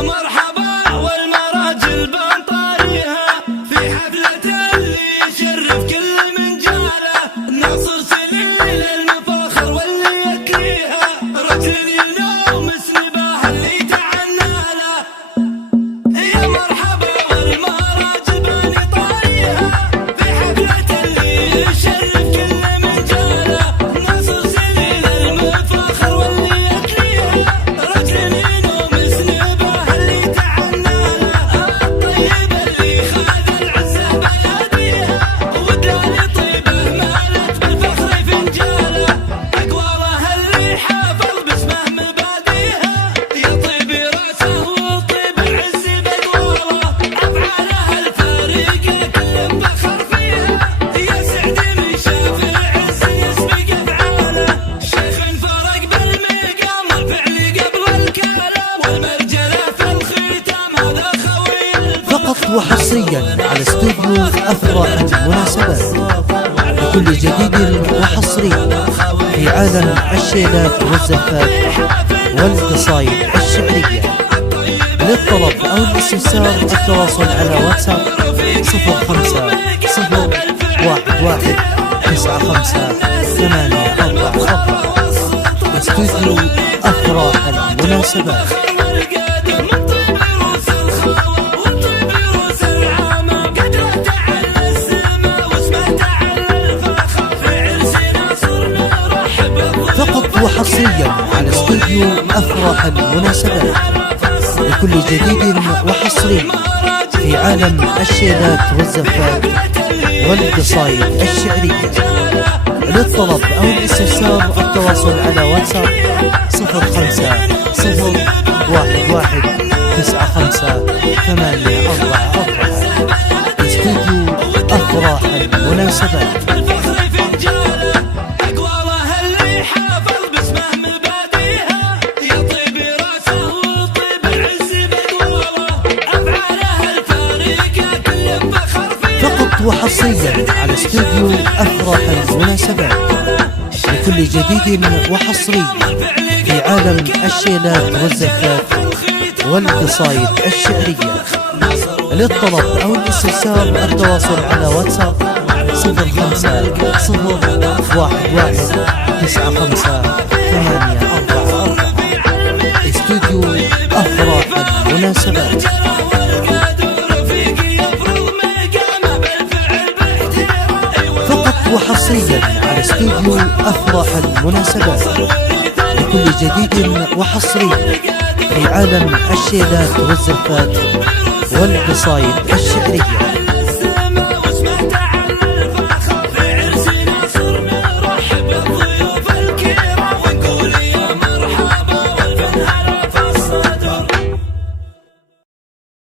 يا مرحبا والمراجل بنطاريها في حفلة اللي يشرف كل من جاله، ناصر سليل المفاخر واللي يكريها، رجل يلوم سنباه اللي تعنى له. يا مرحبا والمراجل بنطاريها في حفلة اللي يشرف كل من جاله، ناصر سليل المفاخر واللي يكريها، رجل يلوم سنباه اللي تعنى له. الطيب اللي خاذ العزة بيديها، ودلال طيبه مالت بالفخر فنجاله، اقواله اللي حافظ باسمه مباديها، يا طيب راسه وطيب العز بقواله، افعاله الفريق كل فخر فيها، يا سعد من شاف العز يسبق افعاله، شيخ فرق بالمقام الفعلي قبل الكلام، والمرجله في الختام هذا خوي الفخر. فقط وحصريا على استوديو أفراح المناسبات بكل جديد وحصري في عالم الشيلات والزفات والقصايد الشعرية. للطلب أو الاستفسار التواصل على واتساب 05 011 95 844. استوديو أفراح المناسبات. فقط وحصريا على استوديو أفراح المناسبات بكل جديد وحصري في عالم الشيلات والزفات والقصايد الشعرية. للطلب أو الاستفسار التواصل على واتساب 05 011 95 844. استوديو أفراح المناسبات. فقط وحصريا على استوديو أفراح المناسبات بكل جديد وحصري في عالم الشيلات والزفات والقصايد الشعرية. للطلب أو الاستفسار التواصل على واتساب 05 011 95 844. استوديو أفراح المناسبات. فقط وحصريا على استوديو أفراح المناسبات بكل جديد وحصري في عالم الشيلات والزفات والقصايد الشعرية.